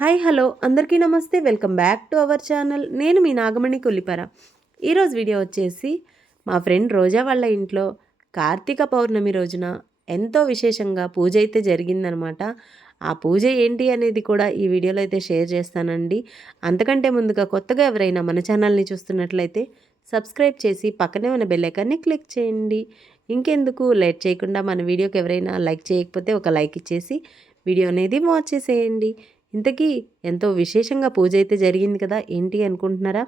Hi hello. అందరికీ నమస్తే. Welcome back to our channel. నేను మీ నాగమణి కొల్లిపర. ఈరోజు వీడియో వచ్చేసి మా ఫ్రెండ్ రోజా వాళ్ళ ఇంట్లో కార్తీక పౌర్ణమి రోజున ఎంతో విశేషంగా పూజ అయితే జరిగిందనమాట. ఆ పూజ ఏంటి అనేది కూడా ఈ వీడియోలో అయితే షేర్ చేస్తానండి. అంతకంటే ముందుగా కొత్తగా ఎవరైనా మన ఛానల్ని చూస్తున్నట్లయితే సబ్స్క్రైబ్ చేసి పక్కనే ఉన్న బెల్లైకాన్ని క్లిక్ చేయండి. ఇంకెందుకు? లైట్ చేయకుండా మన వీడియోకి ఎవరైనా లైక్ చేయకపోతే ఒక లైక్ ఇచ్చేసి వీడియో అనేది వాచ్ చేసేయండి. ఇంతకీ ఎంతో విశేషంగా పూజ అయితే జరిగింది కదా ఏంటి అనుకుంటున్నారా?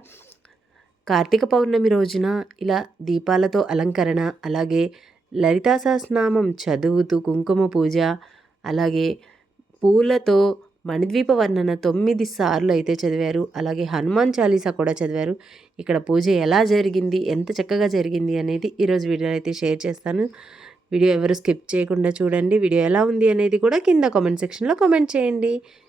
కార్తీక పౌర్ణమి రోజున ఇలా దీపాలతో అలంకరణ అలాగే లలితా సహస్రనామం చదువుతూ కుంకుమ పూజ అలాగే పూలతో మణిద్వీప వర్ణన తొమ్మిది సార్లు అయితే చదివారు అలాగే హనుమాన్ చాలీసా కూడా చదివారు. ఇక్కడ పూజ ఎలా జరిగింది ఎంత చక్కగా జరిగింది అనేది ఈరోజు వీడియో అయితే షేర్ చేస్తాను. వీడియో ఎవరు స్కిప్ చేయకుండా చూడండి వీడియో ఎలా ఉంది అనేది కూడా కింద కామెంట్ సెక్షన్లో కామెంట్ చేయండి.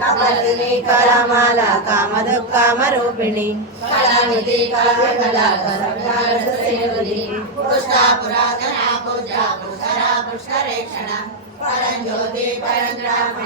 కమలిని కళమాల కామదు కామరూపిణి కళానిధి కావ్య కళా సేవది పురాతన పూజ పుష్కర పుష్కరేక్షణ. పరంజ్యోతి పరంగ్రామ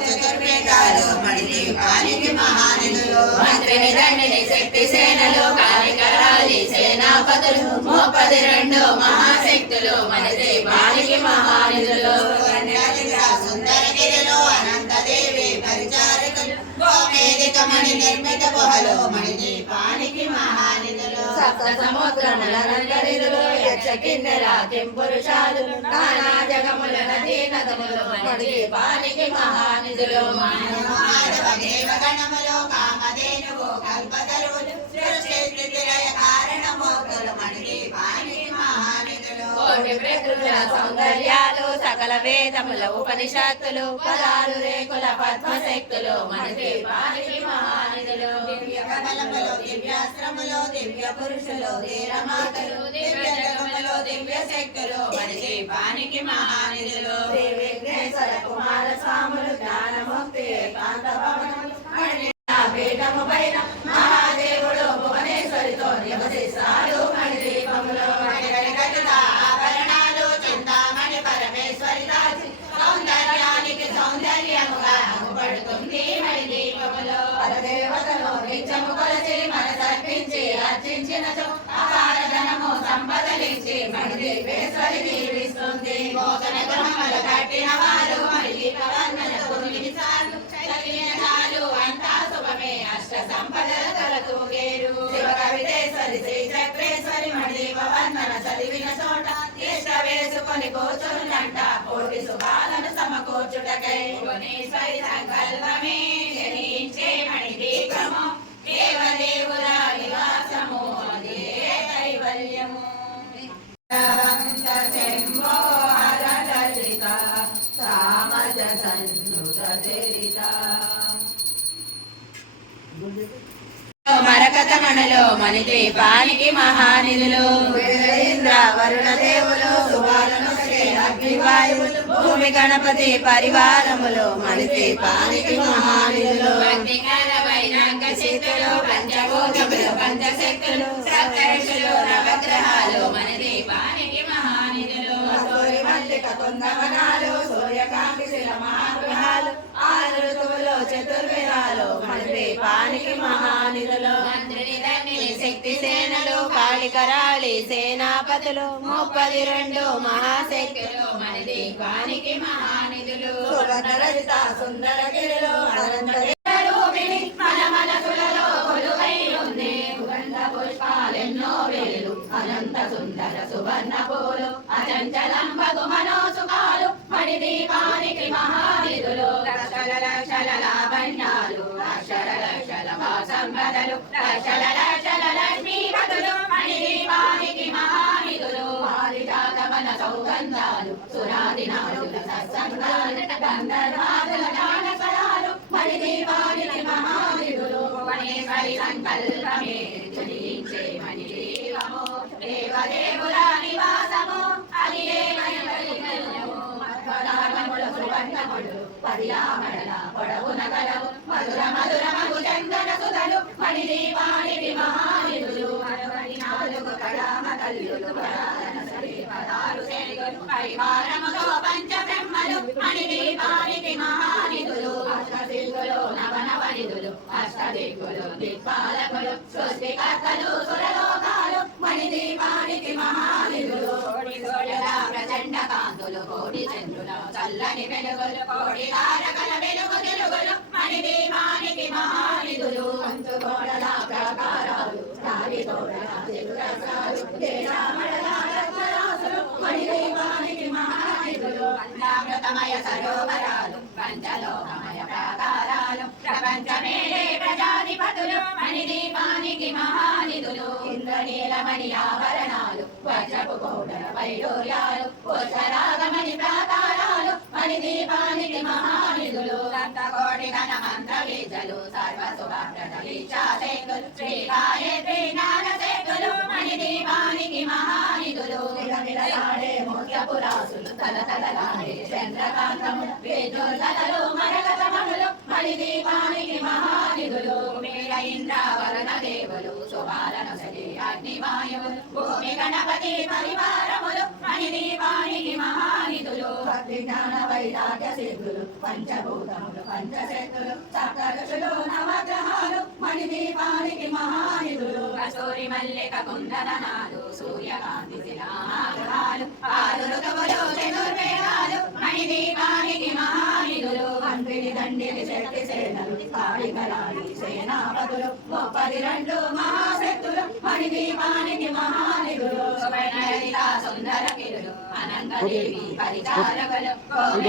చతుర్వేదాలు మణిని పాలికి మహానిధులు మంత్రిని దండిని శక్తి సేనలు సేనాపతులు రెండు మహాశక్తులు మనిషి పాలికి మహానిధులు సుందరగిరిలో అనంతదేవి పరిచారకులు నిర్మిత గుహలో మణిని పాలికి మహానిధులు సప్త సముద్రముల నందరిదులు యక్ష కిన్నెర కింపురుషాలు నానా జగముల నదీ నదములు మణి పాలికి మహానిధులు. మానవ దేవగణములు కామధేనువు కల్పతరువులు. ప్రకృతుల సౌందర్యాలు సకల వేదముల ఉపనిషత్తులు పదాలు రేకుల పద్మశక్తులు మనకి మహానిధులు. దివ్య కమలములు దివ్యాశ్రములు దివ్య పురుషులు ధీరమాతలు దివ్య జగములు దివ్య శక్తులు మనకి పానికి మహానిధులు. శ్రీ విఘ్నేశ్వర కుమార స్వాములు జ్ఞానముక్తి కాంత భవనములు పీఠము పైన మహాదేవుడు భువనేశ్వరితో నివసిస్తాడు. అర్చించిన అపారధనము సంపదలించి మణి దీపేశ్వరి దీవిస్తుంది మోసన గ్రహములు కట్టిన వారు మణి దీపవర్ణన తొమ్మిది సార్లు చదివిన చాలు అంతా శుభమే అష్ట సంపదల తలతూగేరు శివ కవితేశ్వరి శ్రీ చక్రేశ్వరి మణిదీప వందన చదివిన చోట ఇష్ట వేసుకొని కూర్చుందంట కోటి శుభాలను సమకూర్చుటకై భువనేశ్వరి సంకల్పమే జనించే మణిదీపము. దేవదేవుల శంభో హర లలిత సామజ సన్నుత చరిత. మరకతమణులు మణికి పానికి మహానిధులు. వరుణ దేవులు భూమి గణపతి పరివారములు మణికి పానికి మహానిధులు పంచభూతములు పంచశక్తులు. చతుర్వేదాలు మన దీపానికి మహానిధులు. శక్తి సేనలు కాళికరాళి సేనాపతులు. ముప్పది రెండు మహాశక్తులు మన దీపానికి మహానిధులు. సుందర గిరిలో మన సువర్ణ పూలు అచంచలంబగు మనోసుకాలు మణి దీపానికి మహావిధులు లక్షల లక్షల లావణ్యాలు అక్షర లక్షల సంపదలు లక్షల లక్షల లక్ష్మీపతులు మణి దీపానికి మహానిధులు పారిజాతవన సౌగంధాలు సురాది నాడుల సత్సంగాలు గంధర్వాదుల గానకళాలు మణి దీపానికి మహానిధులు భువనేశ్వరి సంకల్పమే. దేవదేవుల నివాసము అది మధ్వరాగముల సువర్ణములు పర్యామడల పొడవున గలవు మధుర మధుర మగు చందన సుధలు. మణి దీపానికి మహానిధులు నాలుగు కళామ కల్లులు పదాలు సేనులు పరివారముతో పంచ బ్రహ్మలు మణి దీపానికి మహానిధులు. అష్టదిక్కులు నవనవనిధులు. అష్టదిక్కులు దిక్పాలకులు. సృష్టికర్తలు సురలోకాలు మణి దీపానికి మహానిధులు ప్రచండ కాంతులు కోటి చంద్రులు చల్లని వెలుగులు కోటి తారకల వెలుగు తెలుగులు మణి దీపానికి మహానిధులు పంచు గోడల ప్రాకారాలు రావి గోడల చిరురసాలు మణి దీపానికి మహానిధులు పంచామృతమయ సరోవరాలు పంచలోకమయ ప్రాకారాలు ప్రపంచమేలే ప్రజాధిపతులు మణి దీపానికి మహానిధులు నీలమణి ఆభరణాలు వజ్రపు గౌడల వైడూర్యాలు పుష్పరాగమణి ప్రాకారాలు మణి దీపానికి మహానిధులు రక్తకోటి ఘన మంత్ర బీజలు సర్వ శుభప్రద వీక్షాశేఖులు శ్రీ గాయత్రి జ్ఞానశేఖులు మణి దీపానికి మహానిధులు. విలవిలలాడే ముఖ్యపురాసులు తలతలలాడే చంద్రకాంతము విద్యుల్లతలు మరకతమణులు మణి దీపానికి మహానిధులు. మీర ఇంద్రావరణ దేవులు శుభాలను సరి అగ్నివాయువులు భూమి గణపతి పరివారములు మణి దీపానికి మహానిధులు. అగ్ని జ్ఞాన వైరాగ్య సిద్ధులు పంచభూతములు పంచశక్తులు సప్తఋషులు నవగ్రహాలు మణిదీపానికి మహానిధులు కసూరి మల్లిక కుందననాలు సూర్యకాంతి శిలాగ్రహాలు ఆరు ఋతువులు చతుర్వేదాలు మణిదీపానికి మహానిధులు మంత్రిని దండిని శక్తి సేనలు కాళికరాణి సేనాపతులు ముప్పది రెండు మహాశక్తులు మణిదీపానికి మహానిధులు సువర్ణలలిత సుందర కిరులు అనంతదేవి పరిచారకులు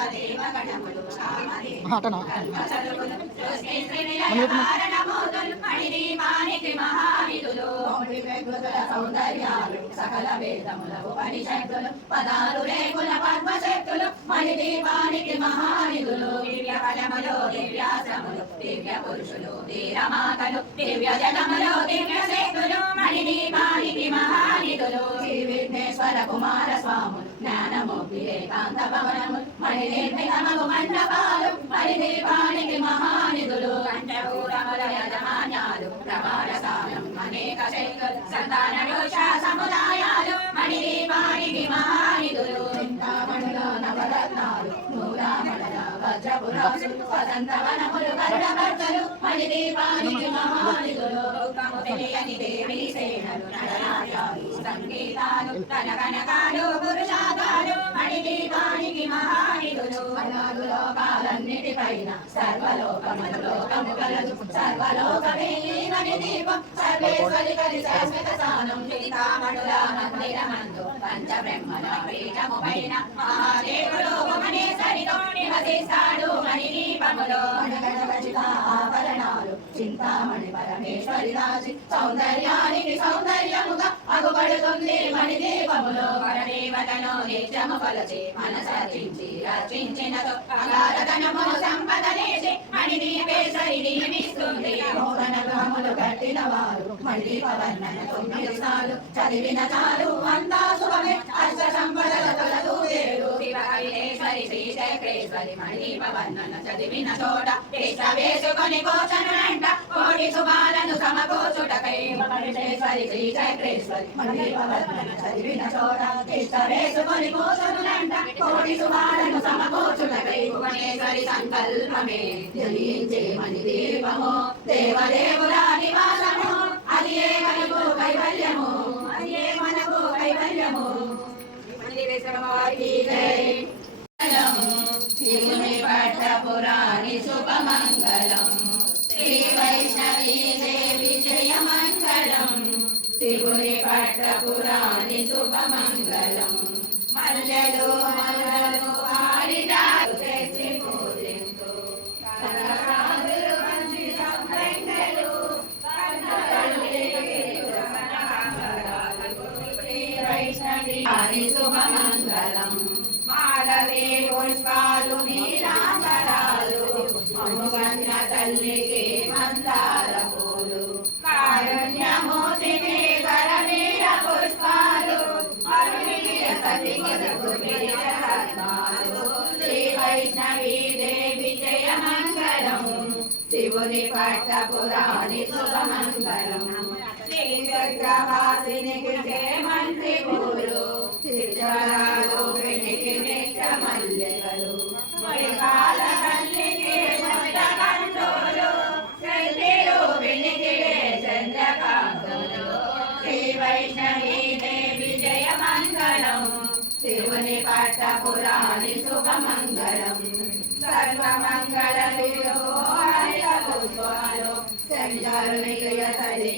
మహానిధులు అటనా సకల వేదముల ఉపనిషత్తులు పదాలు రేకుల పద్మశక్తులు మణి దీపానికి మహానిధులు దివ్య బలములు దివ్యాసములు దివ్య పురుషులు వీరమాతలు దివ్య జగములు దివ్య శక్తులు మణి దీపానికి మహానిధులు శ్రీ విఘ్నేశ్వర కుమార స్వాములు జ్ఞానము వివేకాంత భవనము మణి నిర్మితమగు మండపాలు మణి మహానిధులు కంఠభూరముల యజమాన్యాలు ప్రమాణసాలం అనేక శక్తులు సంతాన సముదాయాలు. కనకనకాలు పురుషాదాలు మణి మహానిధులు పద్నాలుగు లోకాలన్నిటిపైన సర్వలోకములు కలదు సర్వలోకమే మణిదీపం మణి దీపం సర్వేశ్వరి కలి శాశ్వత స్థానం సీతామణుల మందిరమందు పంచబ్రహ్మల పీఠము మహాదేవుడు మణేశ్వరితో నివసిస్తాడు మణి దీపములో ఆభరణాలు చింతామణి పరమేశ్వరి రాజి. సౌందర్యానికి సౌందర్యముగా అగుపడుతుంది మణి దీపములో పరదేవతను నిత్యము కొలచి మనసర్చించి రచించినతో అగాధనమును సంపదనేసి మణి దీపేశ్వరి నియమిస్తుంది మోహన గ్రాములు కట్టిన వారు మణి దీపవర్ణన తొమ్మిది సార్లు. చదివిన చాలు అంతా శుభమే. అష్ట సంపదల తొలదు వేరు. శివ శ్రీ శేఖరేశ్వరి మణి దీపవర్ణన చదివిన చోట. వేష వేసుకొని కోచనునంట కోటి శుభాలను సమకూచుటకై పరమేశ్వరి శ్రీ చక్రేశ్వరి మణి చదివిన చోట వేష వేసుకొని కోటి శుభాలను సమకూచుటకై భువనేశ్వరి సంకల్పమే. జయించే మని దీపము దేవదేవుల నివాసము అది ఏ మనకు కైవల్యము అది ఏ మనకు కైవల్యము. వారికి జై. శివుని పట్ట పురాణి శుభమంగళం. శ్రీ వైష్ణవీ దేవి జయ మంగళం శివుని పట్ట పురాణి శుభమంగళం. మల్లెలు మల్లెలు శివుని పట్ట పురాణి శుభమంగళం శ్రీచక్రవాసినికి మంత్రి పూలు చిత్రాలోకి నిత్య మల్లెలు తల్లికి ముద్ద చంద్రకాంతులు. శ్రీ దేవి జయ మంగళం శివుని శుభమంగళం. సర్వమంగళ કારણે કયા થાય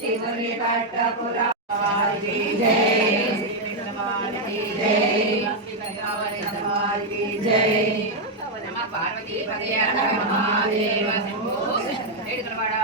శివుని పట్ట పురాణి జై జై జయ పార్వతీ పదే మహాదేవ శంభో. శంకరవాడ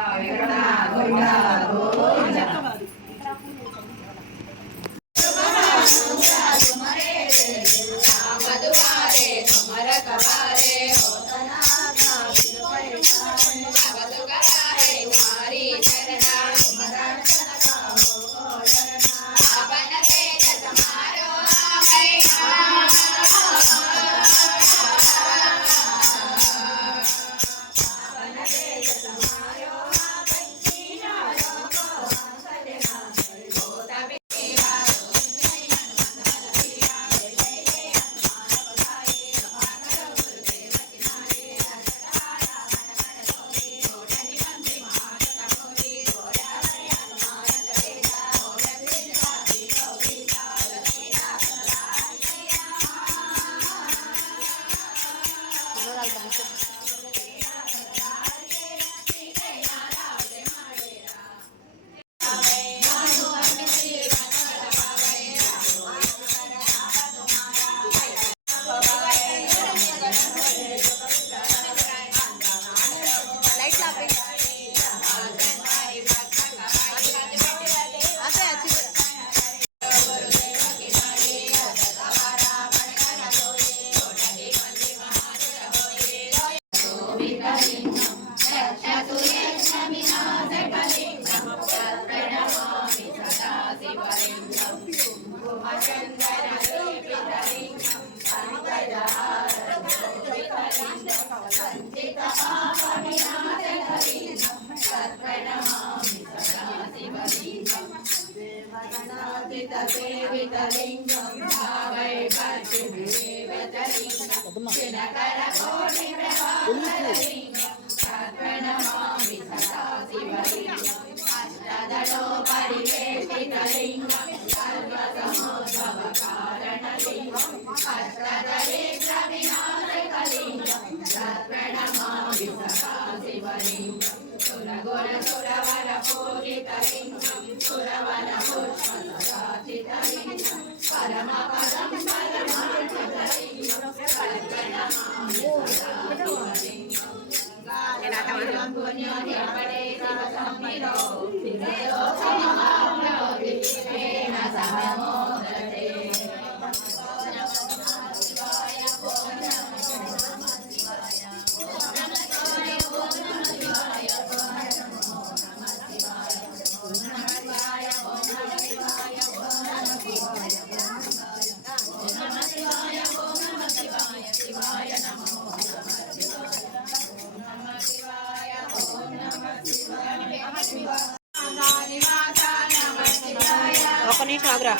కాదురా.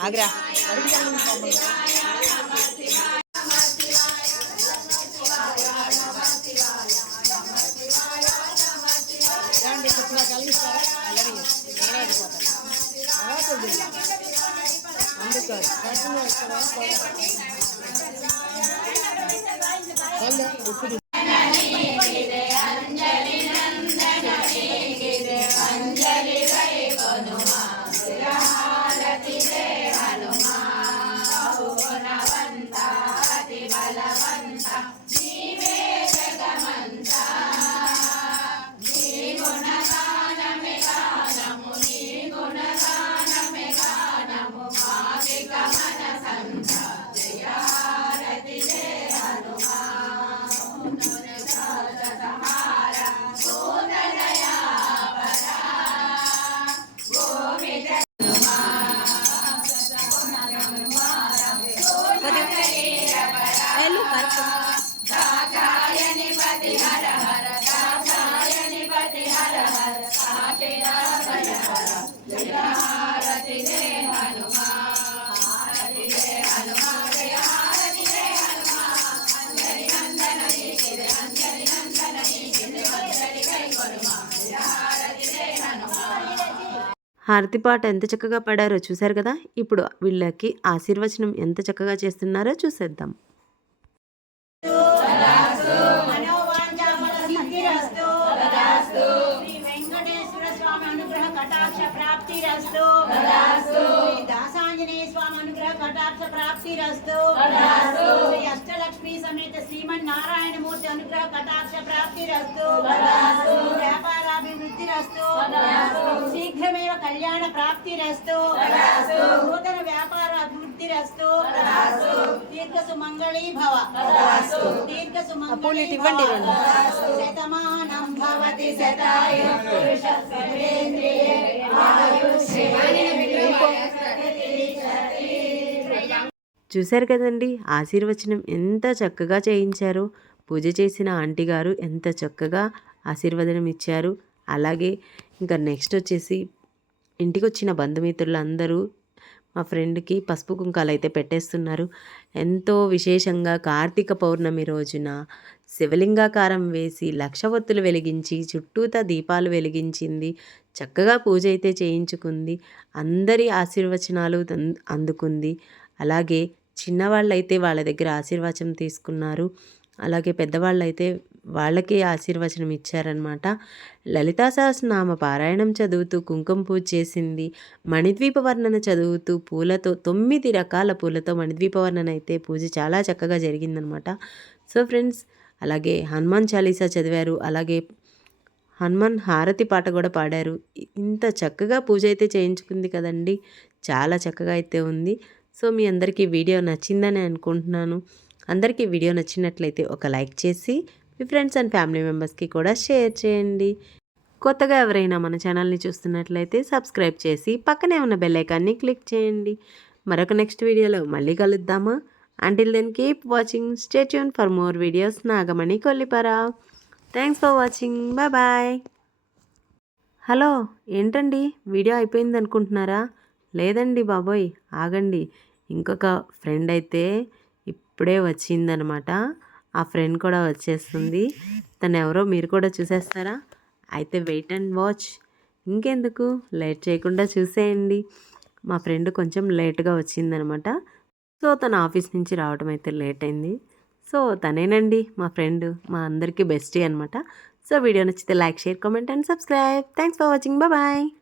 ఆగ్రా. వెళ్ళు కరెక్ట్ హారతి పాట ఎంత చక్కగా పాడారో చూశారు కదా? ఇప్పుడు వీళ్ళకి ఆశీర్వచనం ఎంత చక్కగా చేస్తున్నారో చూసేద్దాం. వెంకటేశ్వర స్వామి అనుగ్రహ కటాక్ష ప్రాప్తిరస్తు శ్రీ దాసాంజనేయ స్వామి అనుగ్రహ కటాక్ష ప్రాప్తిరస్తు శ్రీ అష్టలక్ష్మి సమేత శ్రీమన్నారాయణమూర్తి అనుగ్రహ కటాక్ష ప్రాప్తిరస్తు వ్యాపారాభివృద్ధిరస్తు శీఘ్రమేవ కళ్యాణ ప్రాప్తిరస్తు నూతన వ్యాపార అభివృద్ధిరస్తు దీర్ఘ సుమంగళీ భవ. దీర్ఘ సుమంగళీ ఇవ్వండి రెండు. శతమానం భవతి శతాయు. పురుష సర్వేంద్రియే చూశారు కదండి. ఆశీర్వచనం ఎంత చక్కగా చేయించారో. పూజ చేసిన ఆంటీ గారు ఎంత చక్కగా ఆశీర్వదనం ఇచ్చారు. అలాగే ఇంకా నెక్స్ట్ వచ్చేసి ఇంటికి వచ్చిన బంధుమిత్రులందరూ మా ఫ్రెండ్కి పసుపు కుంకాలు అయితే పెట్టేస్తున్నారు. ఎంతో విశేషంగా కార్తీక పౌర్ణమి రోజున శివలింగాకారం వేసి లక్ష ఒత్తులు వెలిగించి చుట్టూతా దీపాలు వెలిగించింది. చక్కగా పూజ అయితే చేయించుకుంది. అందరి ఆశీర్వచనాలు అందుకుంది. అలాగే చిన్నవాళ్ళైతే వాళ్ళ దగ్గర ఆశీర్వచనం తీసుకున్నారు. అలాగే పెద్దవాళ్ళైతే వాళ్ళకే ఆశీర్వచనం ఇచ్చారనమాట లలితా సహస్రనామ పారాయణం చదువుతూ కుంకుమ పూజ చేసింది. మణిద్వీప వర్ణన చదువుతూ పూలతో తొమ్మిది రకాల పూలతో మణిద్వీప వర్ణన అయితే పూజ చాలా చక్కగా జరిగిందనమాట సో ఫ్రెండ్స్ అలాగే హనుమాన్ చాలీసా చదివారు. అలాగే హనుమాన్ హారతి పాట కూడా పాడారు. ఇంత చక్కగా పూజ అయితే చేయించుకుంది కదండి. చాలా చక్కగా అయితే ఉంది. సో మీ అందరికీ వీడియో నచ్చిందని అనుకుంటున్నాను. అందరికీ వీడియో నచ్చినట్లయితే ఒక లైక్ చేసి మీ ఫ్రెండ్స్ అండ్ ఫ్యామిలీ మెంబర్స్కి కూడా షేర్ చేయండి. కొత్తగా ఎవరైనా మన ఛానల్ని చూస్తున్నట్లయితే సబ్స్క్రైబ్ చేసి పక్కనే ఉన్న బెల్ ఐకాన్ని క్లిక్ చేయండి. మరొక నెక్స్ట్ వీడియోలో మళ్ళీ కలుద్దామా? Until then keep watching stay tune for more videos Nagamani Kollipara. Thanks for watching bye bye hello ఏంటండి? వీడియో అయిపోయింది అనుకుంటున్నారా లేదండి బాబోయ్ ఆగండి. ఇంకొక ఫ్రెండ్ అయితే ఇప్పుడే వచ్చిందనమాట. ఆ ఫ్రెండ్ కూడా వచ్చేస్తుంది. తను ఎవరో మీరు కూడా చూసేస్తారా? అయితే వెయిట్ అండ్ వాచ్. ఇంకెందుకు? లేట్ చేయకుండా చూసేయండి. మా ఫ్రెండ్ కొంచెం లేట్గా వచ్చిందనమాట. సో తన ఆఫీస్ నుంచి రావడం అయితే లేట్ అయింది. సో తనేనండి మా ఫ్రెండ్ మా అందరికీ బెస్టీ అనమాట. సో వీడియో నచ్చితే like share comment and subscribe. Thanks for watching. Bye.